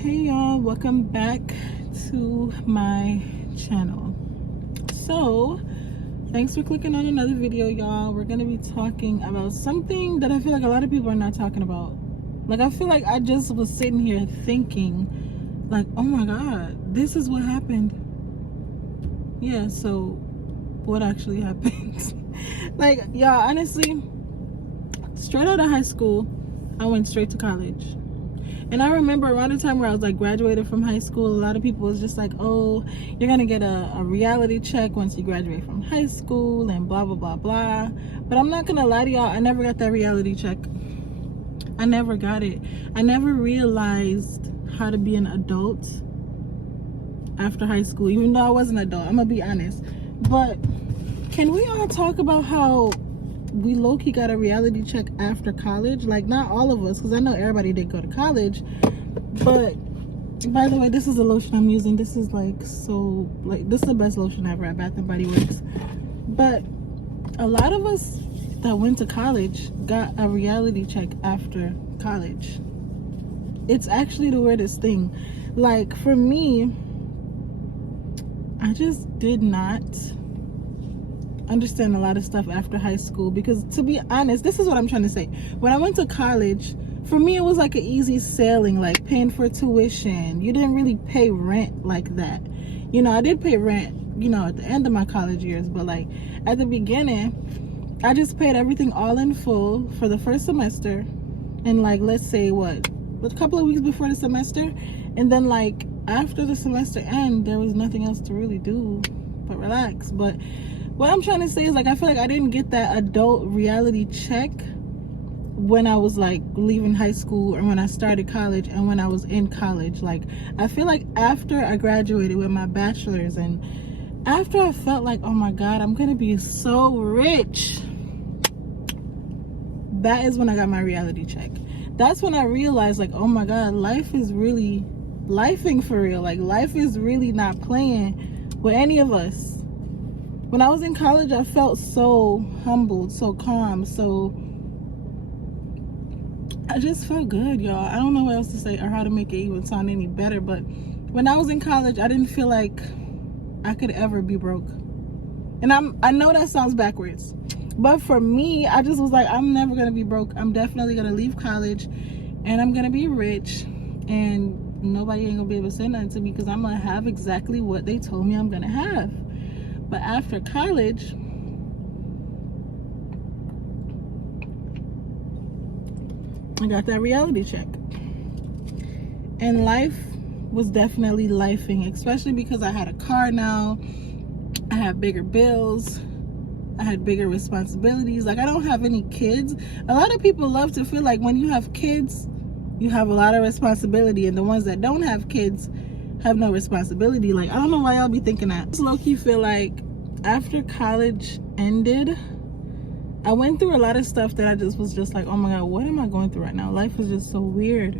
Hey y'all, welcome back to my channel. So thanks for clicking on another video, y'all. We're gonna be talking about something that I feel like a lot of people are not talking about. Like, I feel like I just was sitting here thinking like, oh my god, this is what happened. Yeah, so what actually happened? Like, y'all, honestly, straight out of high school I went straight to college. And I remember around the time where I was like graduated from high school, a lot of people was just like, oh, you're gonna get a reality check once you graduate from high school and blah blah blah blah. But I'm not gonna lie to y'all, I never got that reality check. I never got it. I never realized how to be an adult after high school, even though I was an adult. I'm gonna be honest. But can we all talk about how we low-key got a reality check after college? Like, not all of us, because I know everybody didn't go to college. But by the way, this is the lotion I'm using. This is like so, like, this is the best lotion ever at Bath and Body Works. But a lot of us that went to college got a reality check after college. It's actually the weirdest thing. Like, for me, I just did not understand a lot of stuff after high school, because to be honest, this is what I'm trying to say. When I went to college, for me it was like an easy sailing, like paying for tuition. You didn't really pay rent like that. You know, I did pay rent, you know, at the end of my college years, but like at the beginning I just paid everything all in full for the first semester, and like, let's say what, a couple of weeks before the semester, and then like after the semester end, there was nothing else to really do but relax. But what I'm trying to say is, like, I feel like I didn't get that adult reality check when I was like leaving high school, or when I started college, and when I was in college. Like, I feel like after I graduated with my bachelor's, and after I felt like, oh my god, I'm gonna be so rich, that is when I got my reality check. That's when I realized, like, oh my god, life is really lifing for real. Like, life is really not playing with any of us. When I was in college, I felt so humbled, so calm, so I just felt good, y'all. I don't know what else to say or how to make it even sound any better, but when I was in college, I didn't feel like I could ever be broke. And I know that sounds backwards, but for me, I just was like, I'm never gonna be broke. I'm definitely gonna leave college and I'm gonna be rich, and nobody ain't gonna be able to say nothing to me, because I'm gonna have exactly what they told me I'm gonna have. But after college, I got that reality check. And life was definitely lifing, especially because I had a car now. I had bigger bills. I had bigger responsibilities. Like, I don't have any kids. A lot of people love to feel like when you have kids, you have a lot of responsibility, and the ones that don't have kids have no responsibility. Like, I don't know why y'all be thinking that. I just low-key feel like after college ended, I went through a lot of stuff that I just was just like, oh my god, what am I going through right now? Life is just so weird.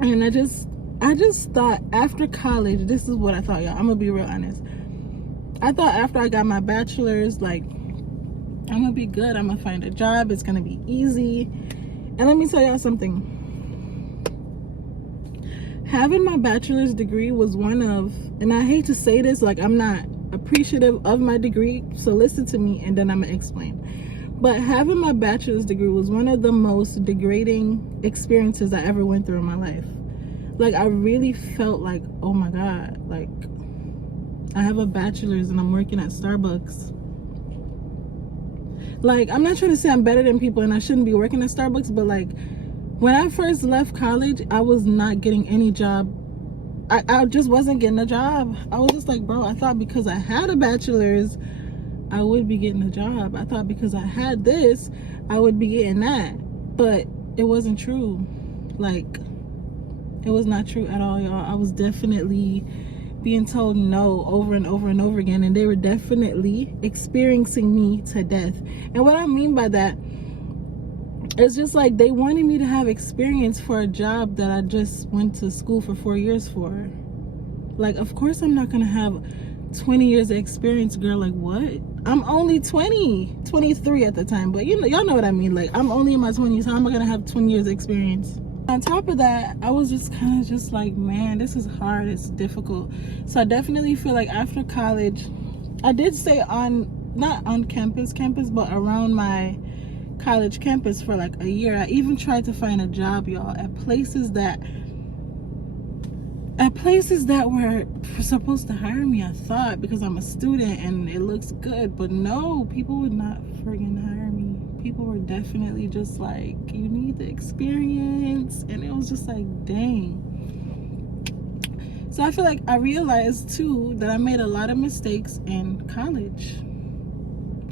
And I just thought after college, this is what I thought, y'all. I'm gonna be real honest. I thought after I got my bachelor's, like, I'm gonna be good. I'm gonna find a job. It's gonna be easy. And let me tell y'all something. Having my bachelor's degree was one of, and I hate to say this, like, I'm not appreciative of my degree, so listen to me and then I'm gonna explain. But having my bachelor's degree was one of the most degrading experiences I ever went through in my life. Like, I really felt like, oh my god, like, I have a bachelor's and I'm working at Starbucks. Like, I'm not trying to say I'm better than people and I shouldn't be working at Starbucks, but like, when I first left college, I was not getting any job. I just wasn't getting a job. I was just like, bro, I thought because I had a bachelor's, I would be getting a job. I thought because I had this, I would be getting that. But it wasn't true. Like, it was not true at all, y'all. I was definitely being told no over and over and over again, and they were definitely experiencing me to death. And what I mean by that, it's just like they wanted me to have experience for a job that I just went to school for 4 years for. Like, of course I'm not gonna have 20 years of experience, girl. Like, what? I'm only 23 at the time, but you know, y'all know what I mean. Like, I'm only in my 20s. How am I gonna have 20 years of experience? On top of that, I was just kind of just like, man, this is hard, it's difficult. So I definitely feel like after college, I did stay on, not on campus, but around my college campus for like a year. I even tried to find a job, y'all, at places that were supposed to hire me, I thought, because I'm a student and it looks good. But no, people would not friggin' hire me. People were definitely just like, you need the experience. And it was just like, dang. So I feel like I realized too that I made a lot of mistakes in college.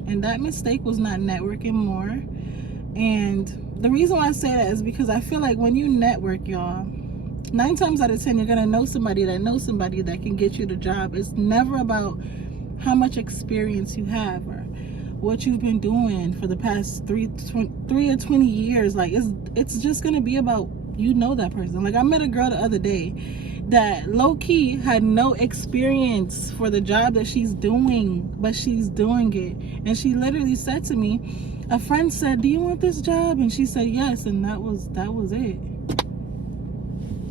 And that mistake was not networking more. And the reason why I say that is because I feel like when you network, y'all, 9 times out of 10, you're gonna know somebody that can get you the job. It's never about how much experience you have or what you've been doing for the past 3 or 20 years. Like, it's just gonna be about, you know, that person. Like, I met a girl the other day that low-key had no experience for the job that she's doing, but she's doing it. And she literally said to me, a friend said, do you want this job? And she said yes, and that was it.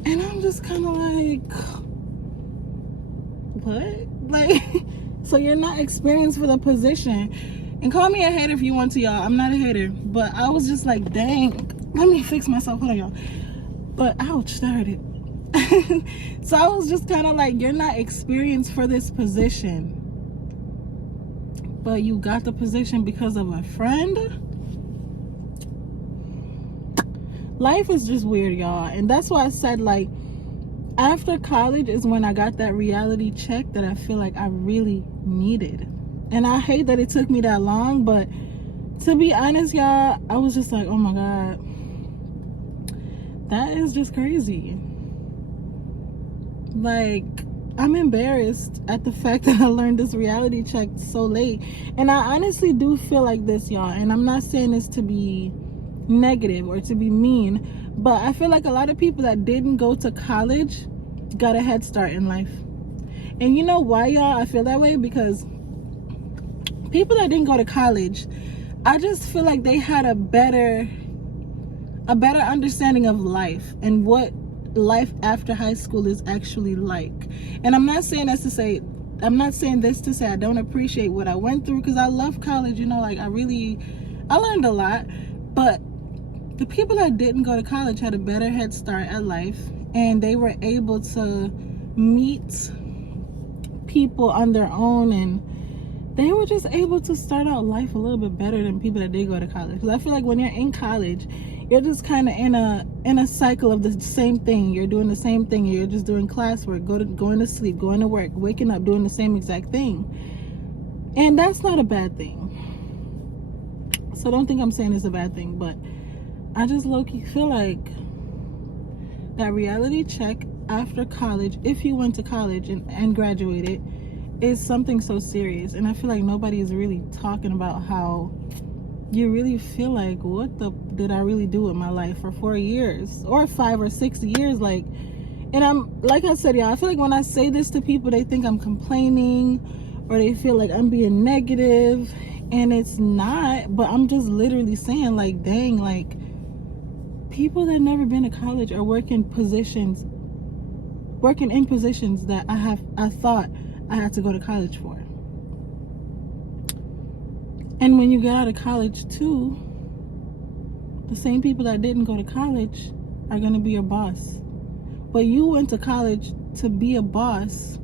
And I'm just kind of like, what? Like, so you're not experienced for the position. And call me a hater if you want to, y'all. I'm not a hater. But I was just like, dang. Let me fix myself. Hold on, y'all. But ouch, that hurt it. So I was just kind of like, you're not experienced for this position. But you got the position because of a friend? Life is just weird, y'all. And that's why I said, like, after college is when I got that reality check that I feel like I really needed. And I hate that it took me that long, but to be honest, y'all, I was just like, oh my God, that is just crazy. Like, I'm embarrassed at the fact that I learned this reality check so late. And I honestly do feel like this, y'all. And I'm not saying this to be negative or to be mean, but I feel like a lot of people that didn't go to college got a head start in life. And you know why, y'all, I feel that way? Because people that didn't go to college, I just feel like they had a better understanding of life and what life after high school is actually like. And I'm not saying this to say I don't appreciate what I went through, because I love college, you know, like I learned a lot. But the people that didn't go to college had a better head start at life, and they were able to meet people on their own, and they were just able to start out life a little bit better than people that did go to college. Because I feel like when you're in college, you're just kind of in a cycle of the same thing. You're doing the same thing. You're just doing classwork, going to sleep, going to work, waking up, doing the same exact thing. And that's not a bad thing. So don't think I'm saying it's a bad thing, but I just low-key feel like that reality check after college, if you went to college and graduated, is something so serious. And I feel like nobody is really talking about how you really feel like, what did I really do with my life for 4 years or 5 or 6 years? Like, and I'm, like I said, y'all, I feel like when I say this to people, they think I'm complaining or they feel like I'm being negative, and it's not. But I'm just literally saying, like, dang, like, people that never been to college are working in positions that I thought I had to go to college for. And when you get out of college too, the same people that didn't go to college are going to be your boss. But you went to college to be a boss,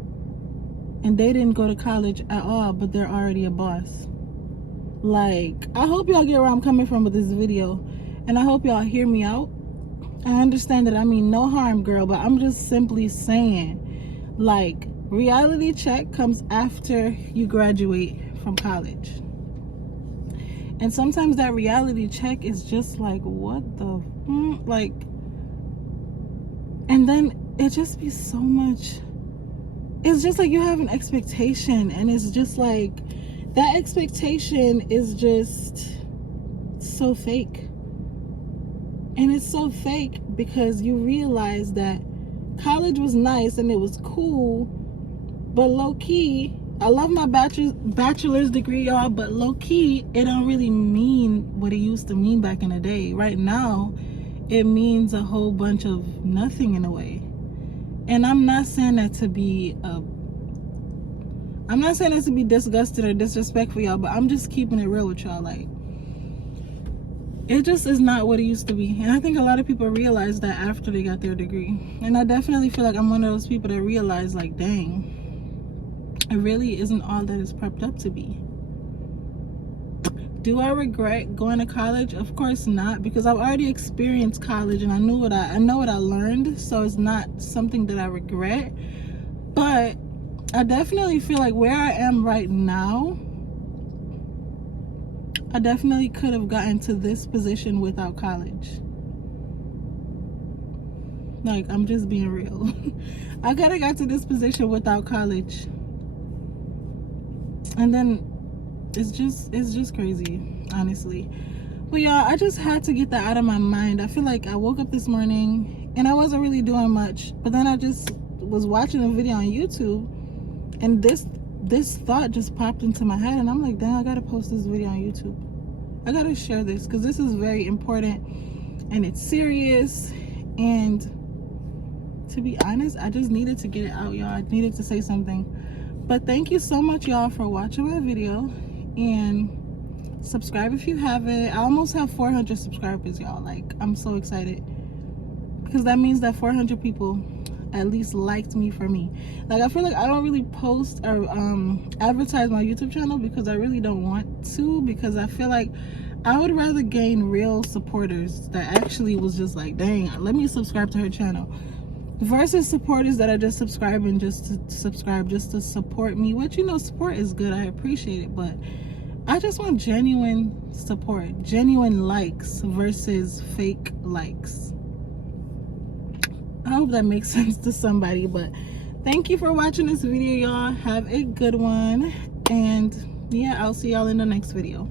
and they didn't go to college at all, but they're already a boss. Like, I hope y'all get where I'm coming from with this video, and I hope y'all hear me out. I understand that I mean no harm, girl, but I'm just simply saying, like, reality check comes after you graduate from college. And sometimes that reality check is just like, what the like, and then it just be so much. It's just like you have an expectation, and it's just like that expectation is just so fake. And it's so fake because you realize that college was nice and it was cool, but low-key, I love my bachelor's degree, y'all, but low-key, it don't really mean what it used to mean back in the day. Right now, it means a whole bunch of nothing in a way. And I'm not saying that to be disgusted or disrespectful, y'all, but I'm just keeping it real with y'all. Like, it just is not what it used to be. And I think a lot of people realize that after they got their degree. And I definitely feel like I'm one of those people that realize, like, dang, it really isn't all that it's prepped up to be. Do I regret going to college? Of course not, because I've already experienced college and I know what I learned, so it's not something that I regret. But I definitely feel like where I am right now, I definitely could have gotten to this position without college. Like, I'm just being real. I could have got to this position without college. And then it's just crazy, honestly. But y'all, I just had to get that out of my mind. I feel like I woke up this morning and I wasn't really doing much, but then I just was watching a video on YouTube and this thought just popped into my head, and I'm like, dang, I gotta post this video on YouTube. I gotta share this because this is very important and it's serious. And to be honest, I just needed to get it out, y'all. I needed to say something. But thank you so much, y'all, for watching my video, and subscribe if you haven't. I almost have 400 subscribers, y'all. Like, I'm so excited because that means that 400 people at least liked me for me. Like, I feel like I don't really post or advertise my YouTube channel because I really don't want to, because I feel like I would rather gain real supporters that actually was just like, dang, let me subscribe to her channel, versus supporters that are just subscribing just to subscribe, just to support me, which, you know, support is good, I appreciate it, but I just want genuine support, genuine likes versus fake likes. I hope that makes sense to somebody. But thank you for watching this video, y'all. Have a good one, and yeah, I'll see y'all in the next video.